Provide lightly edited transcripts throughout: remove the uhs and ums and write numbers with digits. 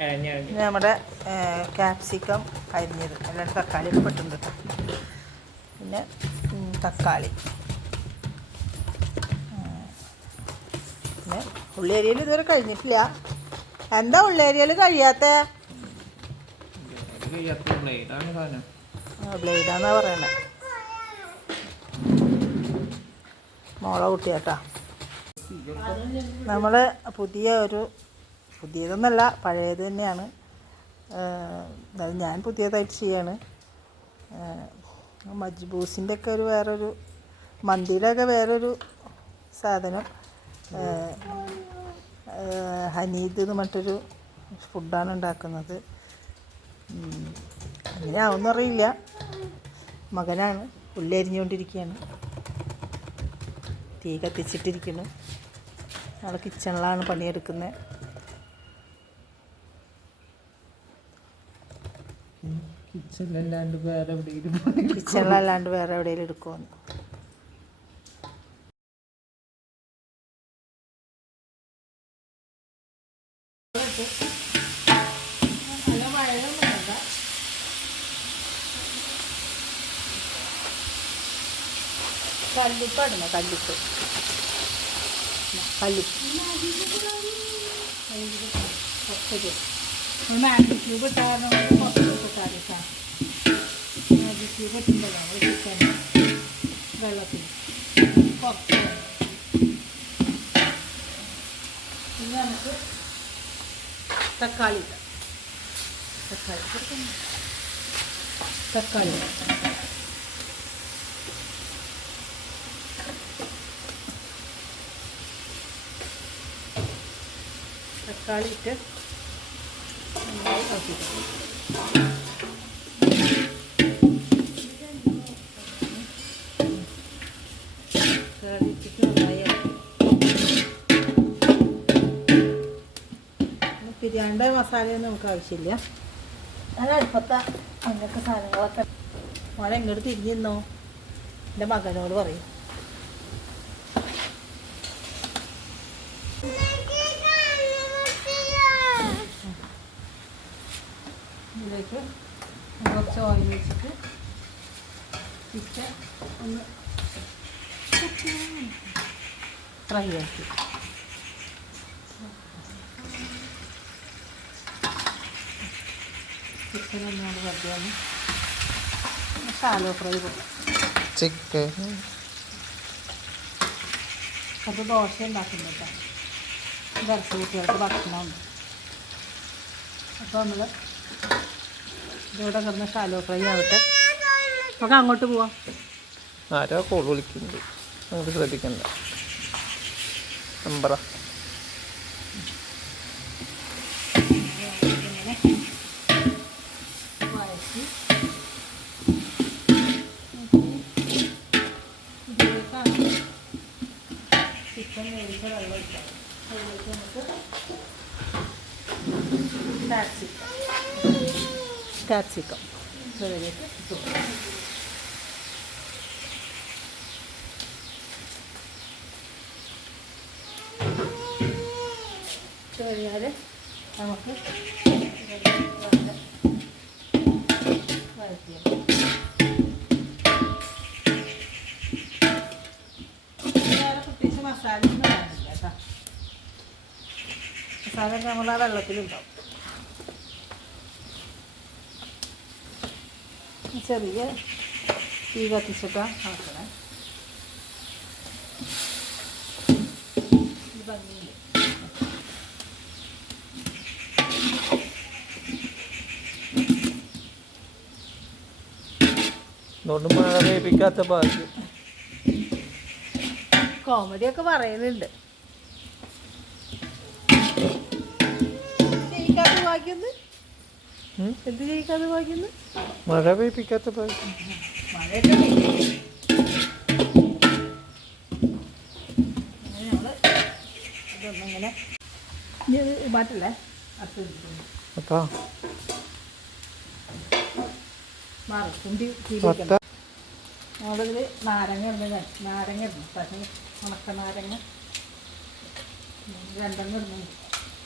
നമ്മുടെ ക്യാപ്സിക്കം അരിഞ്ഞത് അല്ലാണ്ട് തക്കാളിയൊക്കെ പെട്ടുണ്ട് കേട്ടോ. പിന്നെ തക്കാളി, പിന്നെ ഉള്ളിയരിയൽ ഇതുവരെ കഴിഞ്ഞിട്ടില്ല. എന്താ ഉള്ളിയരിയൽ കഴിയാത്ത? ബ്ലേഡാന്നാ പറയണേ. മോളെ കുട്ടിയാട്ടാ. നമ്മൾ പുതിയതൊന്നല്ല, പഴയത് തന്നെയാണ്. അത് ഞാൻ പുതിയതായിട്ട് ചെയ്യാണ്. മജ്ബൂസിൻ്റെ ഒക്കെ വേറൊരു മന്തിയുടെയൊക്കെ വേറൊരു സാധനം, ഹനീദ് എന്ന് പറഞ്ഞിട്ടൊരു ഫുഡാണ് ഉണ്ടാക്കുന്നത്. അങ്ങനെയാവുമെന്ന് അറിയില്ല. മകനാണ് ഉള്ളി അരിഞ്ഞുകൊണ്ടിരിക്കുകയാണ്. തീ കത്തിച്ചിട്ടിരിക്കുന്നു. ഞങ്ങൾ കിച്ചണിലാണ് പണിയെടുക്കുന്നത്. കിച്ചണിലല്ലാണ്ട് വേറെ എവിടെയെങ്കിലും എടുക്കുമെന്ന്. നല്ല മഴയൊന്നും വേണ്ട. കല്ലുപ്പാണ്, കല്ലുപ്പ് മാഗി ക്യൂബ് ഇട്ടാൽ കുറച്ച് മാഗി ക്യൂബ് ഇട്ടുണ്ടല്ലോ നമ്മൾ ചിക്കൻ വെള്ളത്തിൽ കുറച്ച്. പിന്നെ നമുക്ക് തക്കാളി ഇട്ട് നന്നായി നോക്കിയിട്ട് ബിരിയാണിയുടെ മസാലയൊന്നും നമുക്ക് ആവശ്യമില്ല. ഞാൻ അടുപ്പത്തെ അങ്ങനത്തെ സാധനങ്ങളൊക്കെ മോനെ ഇങ്ങോട്ട് തിരിഞ്ഞിരുന്നോ, എൻ്റെ മകനോട് പറയും. ഇതിലേക്ക് കുറച്ച് ഓയിൽ വെച്ചിട്ട് ചിക്കൻ ഒന്ന് ഫ്രൈ ആക്കി ചിക്കൻ ഒന്നുകൊണ്ട് വെറുതെയാണ് ഷാലോ ഫ്രൈ കൊടുക്കും. ചിക്കൻ അത് ദോശ ഉണ്ടാക്കുന്നുണ്ട്. ദർശ കുട്ടികൾക്ക് ഭക്ഷണമുണ്ട്. അപ്പോൾ നമ്മൾ ഇതിവിടെ കിടന്ന് ഷാലോ ഫ്രൈ ആവട്ടെ. നമുക്ക് അങ്ങോട്ട് പോവാം. ആരോ കോൾ വിളിക്കുന്നുണ്ട്, നമുക്ക് ശ്രദ്ധിക്കണ്ട. നമ്പറാ ചിക്കൻ വേവിച്ച വെള്ളം ഒഴിക്കാം. അതിലേക്ക് നമുക്ക് ക്യാപ്സിക്കം ഇതിലേക്ക് ഇട്ടു. ഇട്ട് കഴിഞ്ഞാൽ നമുക്ക് വഴറ്റിയെടുക്കാം. വേറെ പ്രത്യേകിച്ച് മസാല ഒന്നും വേണ്ടില്ല കേട്ടോ. മസാല നമ്മൾ ആ വെള്ളത്തിലുണ്ടാവും. ചെറിയ തീ കത്തിച്ചിട്ടാണ് ആക്കണേ. ഭംഗിയില്ല. മഴ വേപ്പിക്കാത്ത ഭാഗ്യം. കോമഡിയൊക്കെ പറയുന്നുണ്ട്. ജയിക്കാത്ത ഭാഗ്യം എന്ത് ജയിക്കാത്ത ഭാഗ്യം? മഴ വേപ്പിക്കാത്ത ഭാഗ്യം. മഴയൊക്കെ ഞങ്ങൾ ഇതൊന്നിങ്ങനെ മാറ്റല്ലേ അപ്പം മറക്കുണ്ടി നമ്മളിതിൽ നാരങ്ങ ഇടുന്നു. പക്ഷേ ഉണക്ക നാരങ്ങ 2 ഇടുന്നു.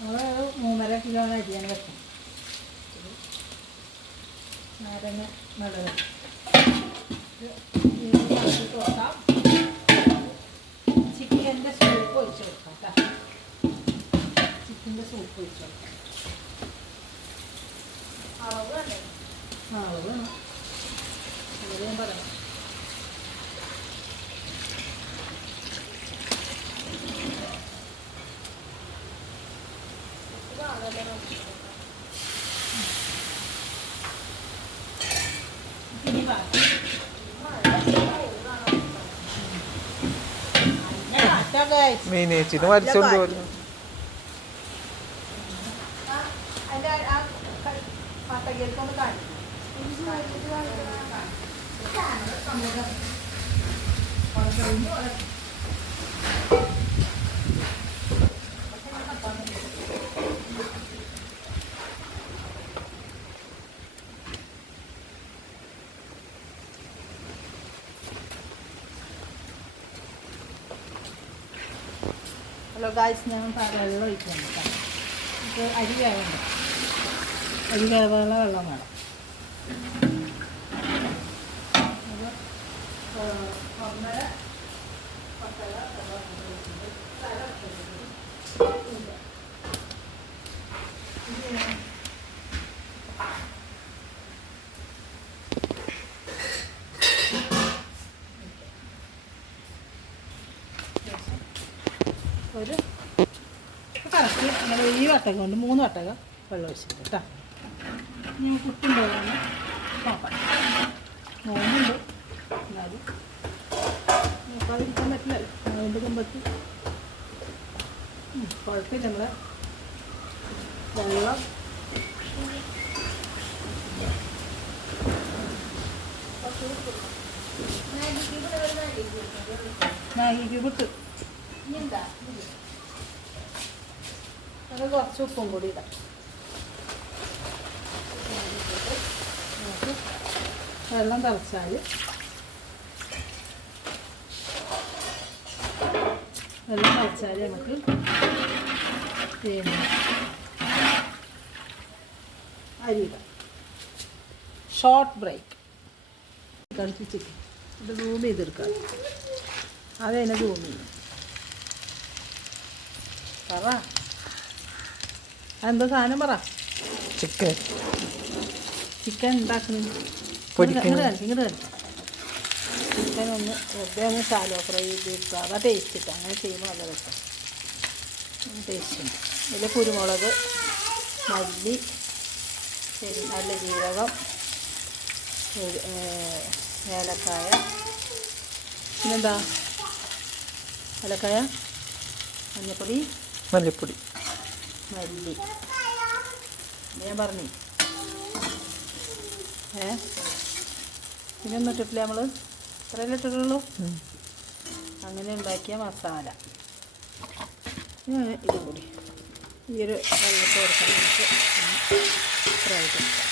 നമ്മൾ 3.5 കിലോ അരിയാണ് വെക്കും. നാരങ്ങ നല്ലത് കൊടുക്കാം. ചിക്കൻ്റെ സൂപ്പ് ഒഴിച്ച് കൊടുക്കാം കേട്ടോ. ചിക്കൻ്റെ സൂപ്പ് ഒഴിച്ച് കൊടുക്കാം. അളവ് വേണം. അളവ് വേണം. അത് ഞാൻ പറയാം. മീനേച്ചിന് വലിച്ചോണ്ട് പോലും ഹലോ ഗായ്സ്, ഞാൻ വെള്ളം ഒഴിക്കുന്നുണ്ട് കേട്ടോ. നമുക്ക് അരി വേവണ്ട. അരി വേവാനുള്ള വെള്ളം വേണം. അപ്പോൾ 1.5 പത്തല ഒരു കറക്റ്റ് നമ്മൾ ഈ വട്ടകം കൊണ്ട് 3 വട്ടകം വെള്ളം ഒഴിച്ചിട്ട് കേട്ടോ. ഞാൻ കുട്ടുണ്ടോന്ന് നോക്കാം. നോക്കുന്നുണ്ട്, എന്നാലും നോക്കാതിരിക്കാൻ പറ്റില്ലല്ലോ. നോമ്പ് തുമ്പത്ത് കുഴപ്പമില്ല. നമ്മളെ വെള്ളം മാഗി ക്യൂബ് ഇട്ട് അത് കുറച്ച് ഉപ്പും കൂടി ഇടാം. നമുക്ക് വെള്ളം തിളച്ചാൽ നമുക്ക് പിന്നെ അരി ഇടാം. ഷോർട്ട് ബ്രേക്ക് കളിപ്പിച്ചിട്ട് ഇത് സൂം ചെയ്തെടുക്കാം. അതതിനെ സൂം ചെയ്യും. പറ, അതെന്താ സാധനം പറ. ചിക്കൻ ഉണ്ടാക്കുന്നത് ഇങ്ങോട്ട് ചിക്കൻ ഒന്ന് വെറുതെ ഒന്ന് ശാലോ ഫ്രൈ ചെയ്തിട്ട് അതാ ടേസ്റ്റ് ഇട്ട്. അങ്ങനെ ചെയ്യുമ്പോൾ നല്ല രസം, ടേസ്റ്റ് ഉണ്ട്. ഇതിൽ കുരുമുളക്, മല്ലി, ശരി, നല്ല ജീരകം, ഏലക്കായ, പിന്നെന്താ ഏലക്കായ, മഞ്ഞപ്പൊടി, മല്ലിപ്പൊടി, മല്ലി. ഞാൻ പറഞ്ഞു പിന്നെ ഒന്നും ഇട്ടിട്ടില്ല. നമ്മൾ ഇത്രയല്ലേ ഇട്ടിട്ടുള്ളൂ. അങ്ങനെ ഉണ്ടാക്കിയ മസാല. ഇതും കൂടി ഈ ഒരു വെള്ളത്തിൽ കൊടുക്കാൻ നമുക്ക് ഫ്രൈ കൊടുക്കാം.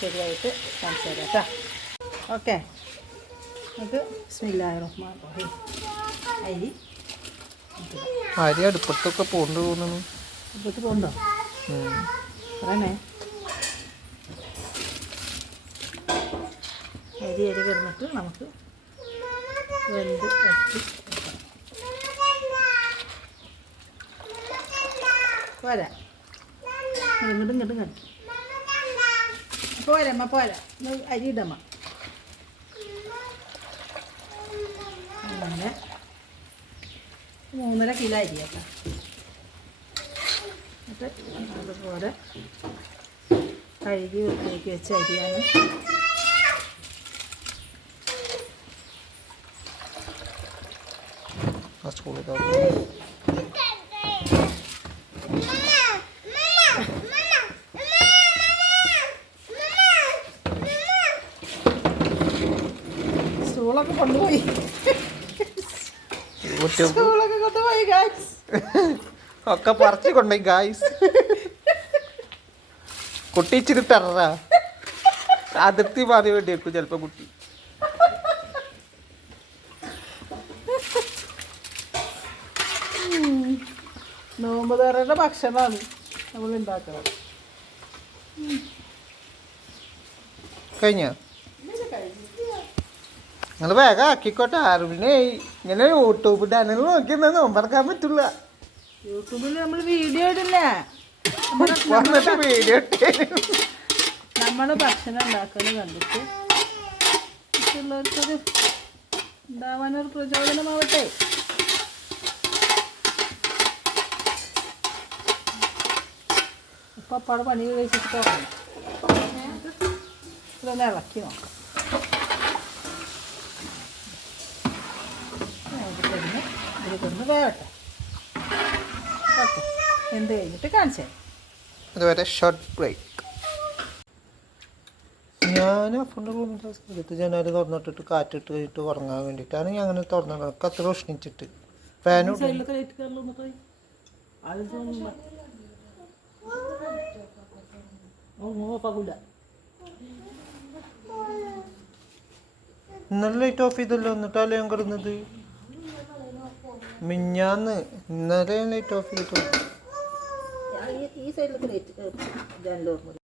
ശരിയായിട്ട് കാണിച്ചു തരാം കേട്ടോ. ഓക്കെ, നമുക്ക് ബിസ്മില്ലാഹിർ റഹ്മാനിർ റഹീം. അരി അടുപ്പത്തൊക്കെ പോണ്ട് തോന്നുന്നു. അടുപ്പത്ത് പോകണ്ടോ? പറയണേ. അരി കിടന്നിട്ട് നമുക്ക് വെന്ത് വറ്റി പോരാ. ഇങ്ങോട്ടും പോരമ്മ, പോരാ. അരി ഇടമ്മ. അങ്ങനെ 3.5 കിലോ അരി കേട്ടോ. എന്നിട്ട് അതുപോലെ കഴുകി വൃത്തിയാക്കി വെച്ച അരിയാണ്. സ്റ്റൂളൊക്കെ കൊണ്ടുപോയി ഗായ്സ്. ഒക്കെ പറിച്ചു കൊണ്ടുപോയി ഗായ്സ്. കുട്ടി ഇച്ചിരി തറ അതിർത്തി മാറി വേണ്ടി വെക്കും ചിലപ്പോ കുട്ടി. നോമ്പ് തുറയുടെ ഭക്ഷണമാണ് നമ്മൾ ഉണ്ടാക്കുന്നത്. കഴിഞ്ഞോ? നിങ്ങൾ വേഗം ആക്കിക്കോട്ടെ. 6 മണി ഇങ്ങനെ യൂട്യൂബ് ചാനൽ നോക്കിയെന്നാ നോമ്പറക്കാൻ പറ്റില്ല. യൂട്യൂബിൽ നമ്മൾ വീഡിയോ ഇടില്ല, വന്നിട്ട് വീഡിയോ നമ്മൾ ഭക്ഷണം ഉണ്ടാക്കുന്നത് കണ്ടിട്ട് മറ്റുള്ളവർക്കൊരു ഉണ്ടാവാനൊരു പ്രചോദനമാവട്ടെ. ഇപ്പം അപ്പാട് പണി കഴിച്ചിട്ട് തുടങ്ങണം. ഇതൊന്ന് ഇളക്കി നോക്കാം. ഇത് വേവട്ടെ. എന്ത് കഴിഞ്ഞിട്ട് കാണിച്ചേ. അതുവരെ ഷോർട്ട് ബ്രേക്ക്. ഞാൻ അപ്പൻ്റെ റൂമിൻ്റെ സ്ഥലത്ത് ജനാല് തുറന്നിട്ടിട്ട് കാറ്റിട്ട് കഴിഞ്ഞിട്ട് ഉറങ്ങാൻ വേണ്ടിയിട്ടാണ് ഞാൻ അങ്ങനെ തുറന്നത്. കത്ര ഉഷ്ണിച്ചിട്ട് ഫാനും ഇന്നലെ ലൈറ്റ് ഓഫ് ചെയ്തല്ലോ. എന്നിട്ടല്ലേ ഞാൻ കിടന്നത് മിഞ്ഞാന്ന്. ഇന്നലെ ലൈറ്റ് ഓഫ് ചെയ്തിട്ടുള്ളൂ. ഈ സൈഡിലൊക്കെ